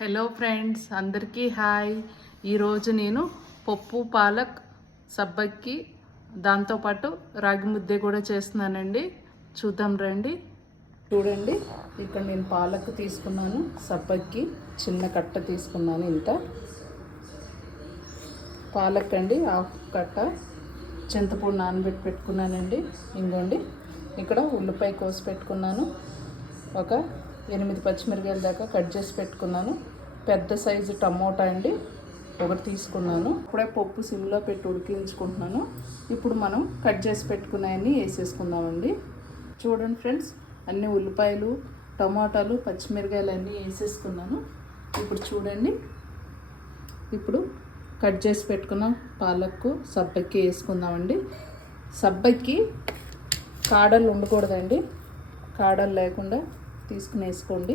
Hello friends, అందరికీ hi. ఈరోజు నేను పప్పు పాలక్ సబ్బక్కి దాంతోపాటు రాగి ముద్దే కూడా చేస్తున్నానండి. చూద్దాం రండి. చూడండి, ఇక్కడ నేను పాలక్ తీసుకున్నాను, సబ్బక్కి చిన్న కట్ట తీసుకున్నాను. ఇంత పాలక్ అండి, హాఫ్ కట్ట. చింతపండు నానబెట్టి పెట్టుకున్నానండి. ఇంకోండి, ఇక్కడ ఉల్లిపాయ కోసి పెట్టుకున్నాను. ఒక 8 పచ్చిమిరకాయల దాకా కట్ చేసి పెట్టుకున్నాను. పెద్ద సైజు టమోటా అండి ఒకటి తీసుకున్నాను. ఇప్పుడే పప్పు సిమ్లో పెట్టి ఉడికించుకుంటున్నాను. ఇప్పుడు మనం కట్ చేసి పెట్టుకున్నాయన్నీ వేసేసుకుందామండి. చూడండి ఫ్రెండ్స్, అన్ని ఉల్లిపాయలు, టమాటాలు, పచ్చిమిరకాయలు అన్నీ వేసేసుకున్నాను. ఇప్పుడు చూడండి, ఇప్పుడు కట్ చేసి పెట్టుకున్న పాలక్కు సబ్బక్కి వేసుకుందామండి. సబ్బక్కి కాడలు ఉండకూడదండి, కాడలు లేకుండా తీసుకుని వేసుకోండి.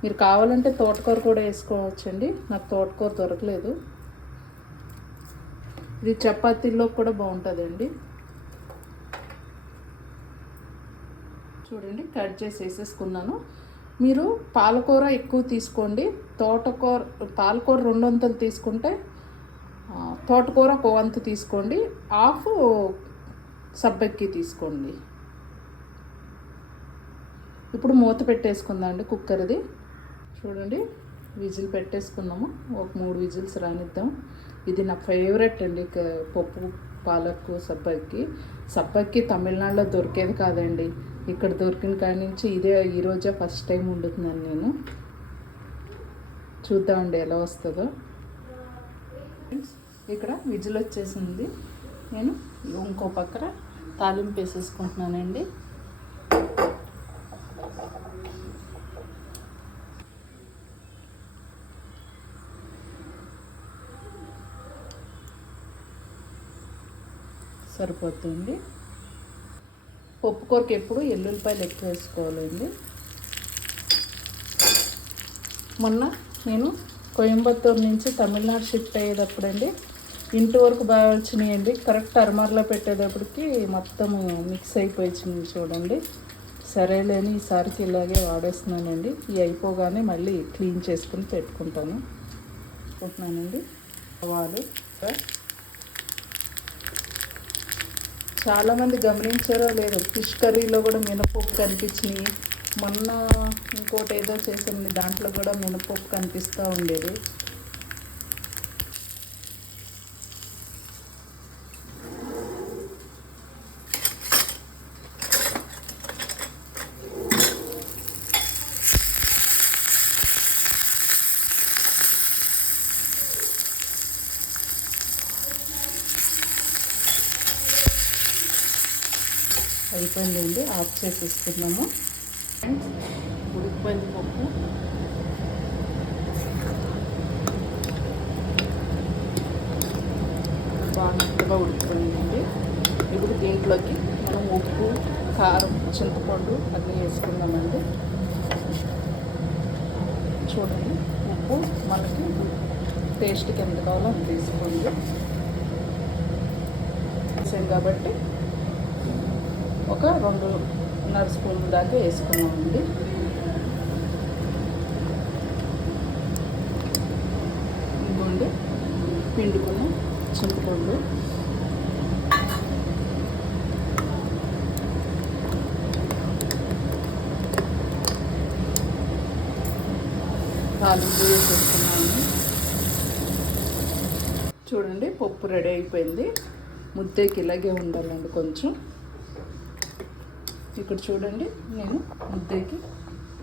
మీరు కావాలంటే తోటకూర కూడా వేసుకోవచ్చండి. నాకు తోటకూర దొరకలేదు. ఇది చపాతీల్లో కూడా బాగుంటుందండి. చూడండి, కట్ చేసి వేసేసుకున్నాను. మీరు పాలకూర ఎక్కువ తీసుకోండి. పాలకూర 2 వంతులు తీసుకుంటే తోటకూర 1 వంతు తీసుకోండి. హాఫ్ సబ్బక్కి తీసుకోండి. ఇప్పుడు మూత పెట్టేసుకుందాం అండి కుక్కర్ది. చూడండి, విజిల్ పెట్టేసుకున్నాము. ఒక 3 విజిల్స్ రానిద్దాం. ఇది నా ఫేవరెట్ అండి, పప్పు పాలక్కు సబ్బక్కి తమిళనాడులో దొరికేది కాదండి. ఇక్కడ దొరికిన కాడి నుంచి ఈరోజే ఫస్ట్ టైం వండుతున్నాను నేను. చూద్దామండి ఎలా వస్తుందో. ఇక్కడ విజిల్ వచ్చేసింది. నేను ఇంకో పక్కన తాలింపు వేసేసుకుంటున్నానండి. సరిపోతుంది. పప్పు కూరకి ఎప్పుడు ఎల్లుల్లిపాయలు ఎక్కువ వేసుకోవాలండి. మొన్న నేను కోయంబత్తూరు నుంచి తమిళనాడు షిఫ్ట్ అయ్యేటప్పుడు అండి, ఇంటి వరకు బాగా వచ్చినాయండి. కరెక్ట్ అరమరలో పెట్టేటప్పటికి మొత్తం మిక్స్ అయిపోయింది. చూడండి, సరేలేని ఈసారికి ఇలాగే వాడేస్తున్నానండి. ఇవి అయిపోగానే మళ్ళీ క్లీన్ చేసుకుని పెట్టుకుంటానండి. ఆవాలు, చాలామంది గమనించారో లేదో, ఫిష్ కర్రీలో కూడా మినపప్పు కనిపించినాయి. మొన్న ఇంకోటి ఏదో చేసింది, దాంట్లో కూడా మినపప్పు కనిపిస్తూ ఉండేది. అయిపోయిందండి, ఆఫ్ చేసేసుకున్నాము. ఉడికిపోయింది పప్పు. బాగా మెత్తగా ఉడికిపోయిందండి. ఇప్పుడు దీంట్లోకి మనం ఉప్పు, కారం, చింతపండు అన్నీ వేసుకుందామండి. చూడండి, ఉప్పు మనకి టేస్ట్కి ఎంత కావాలో అంత తీసుకోండి. వేసాం కాబట్టి ఒక 2.5 స్పూన్ల దాకా వేసుకున్నామండి. ఇంకోండి, పిండుకున్న చింతపండు, తాలింపు వేసేసుకున్నాము. చూడండి, పప్పు రెడీ అయిపోయింది. ముద్దకి ఇలాగే ఉండాలండి కొంచెం. ఇక్కడ చూడండి, నేను ముద్దకి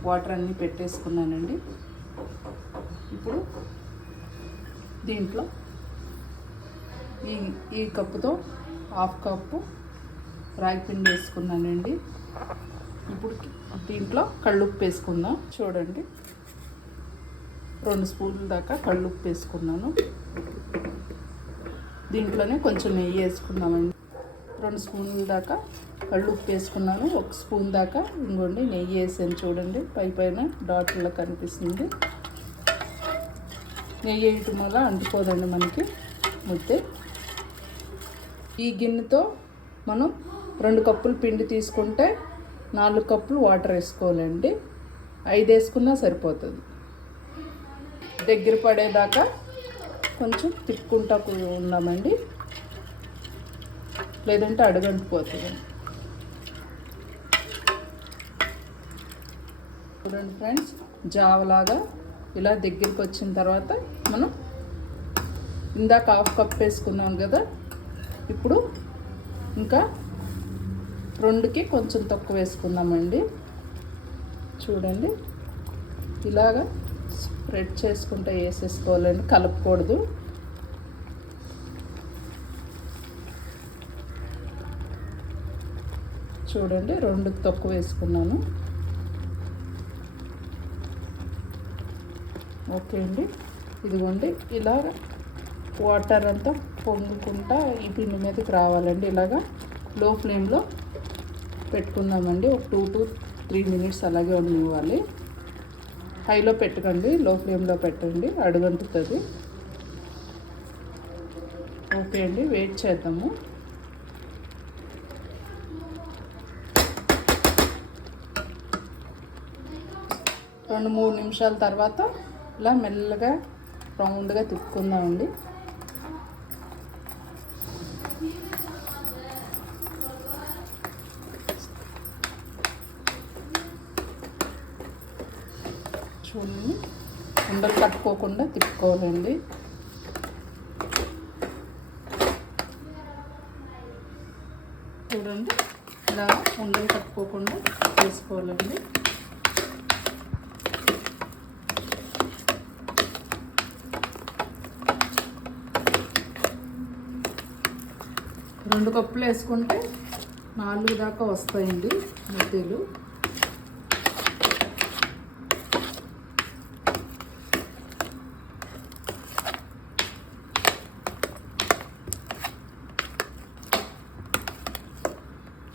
వాటర్ అన్నీ పెట్టేసుకున్నానండి. ఇప్పుడు దీంట్లో ఈ కప్పుతో 1/2 కప్పు రాగి పిండి వేసుకున్నానండి. ఇప్పుడు దీంట్లో కళ్ళుప్పు వేసుకుందాం. చూడండి, 2 స్పూన్ల దాకా కళ్ళుప్పు వేసుకున్నాను. దీంట్లోనే కొంచెం నెయ్యి వేసుకుందామండి. 2 స్పూన్ల దాకా కళ్ళుప్పు వేసుకున్నాను. 1 స్పూన్ దాకా ఇంకోండి నెయ్యి వేసాను. చూడండి, పైన డాట్లో కనిపిస్తుంది. నెయ్యి వేయటం వల్ల అంటుకోదండి మనకి ముద్దే. ఈ గిన్నెతో మనం 2 కప్పులు పిండి తీసుకుంటే 4 కప్పులు వాటర్ వేసుకోవాలండి. 5 వేసుకున్నా సరిపోతుంది. దగ్గర పడేదాకా కొంచెం తిప్పుకుంటా ఉందామండి, లేదంటే అడుగంటిపోతుంది. చూడండి ఫ్రెండ్స్, జావలాగా ఇలా దగ్గరికి వచ్చిన తర్వాత మనం ఇందాక 1/2 కప్ వేసుకున్నాం కదా, ఇప్పుడు ఇంకా 2కి కొంచెం తక్కువ వేసుకుందామండి. చూడండి, ఇలాగా స్ప్రెడ్ చేసుకుంటే వేసేసుకోవాలండి, కలపకూడదు. చూడండి, 2కి తక్కువ వేసుకున్నాను. ఓకే అండి, ఇదిగోండి ఇలాగ వాటర్ అంతా పొంగుకుంటా ఈ పిండి మీదకి రావాలండి. ఇలాగా లో ఫ్లేమ్లో పెట్టుకుందామండి. ఒక 2 to 3 minutes అలాగే ఉండనివ్వాలి. హైలో పెట్టకండి, లో ఫ్లేమ్లో పెట్టండి, అడుగంటుతుంది. ఓకే అండి, వెయిట్ చేద్దాము. రెండు 3 నిమిషాల తర్వాత ఇలా మెల్లగా రౌండ్గా తిప్పుకుందామండి. చూడండి, ఉండలు కట్టుకోకుండా తిప్పుకోవాలండి. చూడండి, ఇలా ఉండలు కట్టుకోకుండా చేసుకోవాలండి. రెండు కప్పులు వేసుకుంటే 4 దాకా వస్తాయండి ముద్దలు.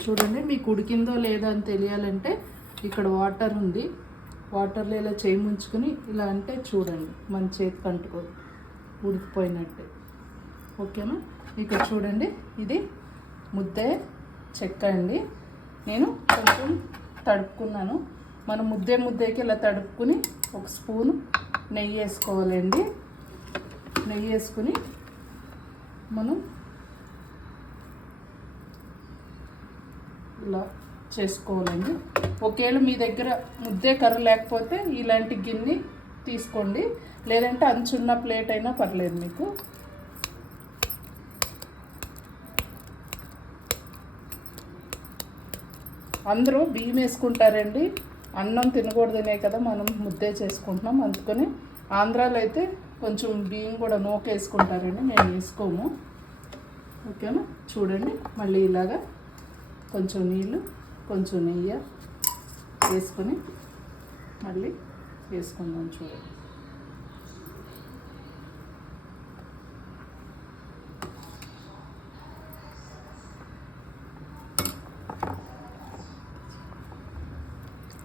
చూడండి, మీకు ఉడికిందో లేదో అని తెలియాలంటే ఇక్కడ వాటర్ ఉంది, వాటర్లో ఇలా చేయి ముంచుకొని ఇలా అంటే చూడండి, మన చేతికి అంటుకోదు, ఉడికిపోయినట్టే. ఓకేనా? ఇక్కడ చూడండి, ఇది ముద్దే చెక్క అండి. నేను కొంచెం తడుపుకున్నాను. మనం ముద్దకి ఇలా తడుపుకుని 1 స్పూను నెయ్యి వేసుకోవాలండి. నెయ్యి వేసుకుని మనం ఇలా చేసుకోవాలండి. ఒకవేళ మీ దగ్గర ముద్దే కర్ర లేకపోతే ఇలాంటి గిన్నె తీసుకోండి, లేదంటే అంచున్న ప్లేట్ అయినా పర్లేదు మీకు. అందరూ బియ్యం వేసుకుంటారండి, అన్నం తినకూడదనే కదా మనం ముద్దే చేసుకుంటున్నాం. అందుకని ఆంధ్రాలో అయితే కొంచెం బియ్యం కూడా నూకేసుకుంటారండి, మేము వేసుకోము. ఓకేనా? చూడండి, మళ్ళీ ఇలాగా కొంచెం నీళ్ళు, కొంచెం నెయ్యి వేసుకొని మళ్ళీ వేసుకుందాం. చూడండి,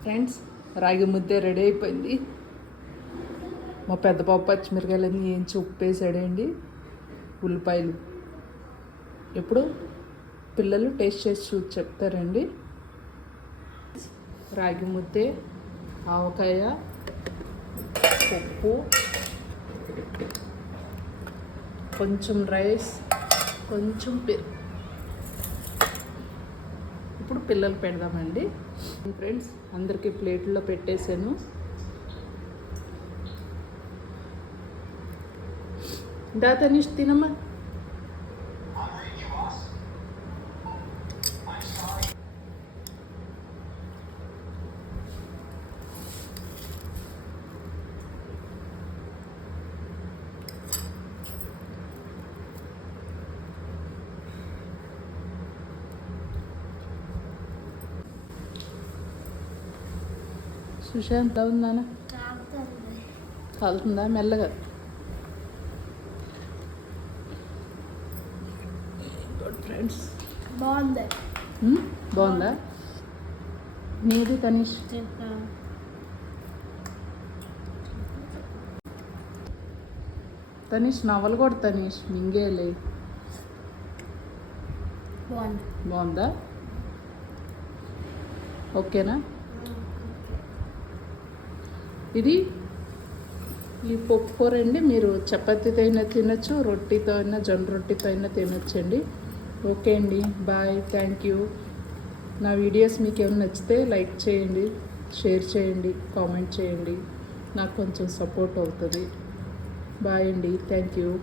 ఫ్రెండ్స్, రాగి ముద్ద రెడీ అయిపోయింది. మా పెద్ద పాప పచ్చిమిరకాయలన్నీ ఏంచి ఉప్పేసాడండి, ఉల్లిపాయలు. ఎప్పుడు పిల్లలు టేస్ట్ చేసి చూసి చెప్తారండి. రాగి ముద్దే, ఆవకాయ, పప్పు, కొంచెం రైస్, కొంచెం ఇప్పుడు పిల్లలు పెడదామండి. ఫ్రెండ్స్, అందరికీ ప్లేట్లో పెట్టేశాను. దా తనీష్, తినమ్మా. సుశాంత్ ఉందానా? కాలుతుందా? మెల్లగా. ఫ్రెండ్స్, బాగుందా? నీది తనీష్? తనీష్ నవలు కూడా తనీష్ మింగేలే. బాగుందా? ఓకేనా? ఇది ఈ పప్పు కూర అండి మీరు చపాతీతో అయినా తినచ్చు, రొట్టెతో అయినా, జొన్న రొట్టెతో అయినా తినొచ్చండి. ఓకే అండి, బాయ్, థ్యాంక్ యూ. నా వీడియోస్ మీకు ఏమైనా నచ్చితే లైక్ చేయండి, షేర్ చేయండి, కామెంట్ చేయండి. నాకు కొంచెం సపోర్ట్ అవుతుంది. బాయ్ అండి, థ్యాంక్ యూ.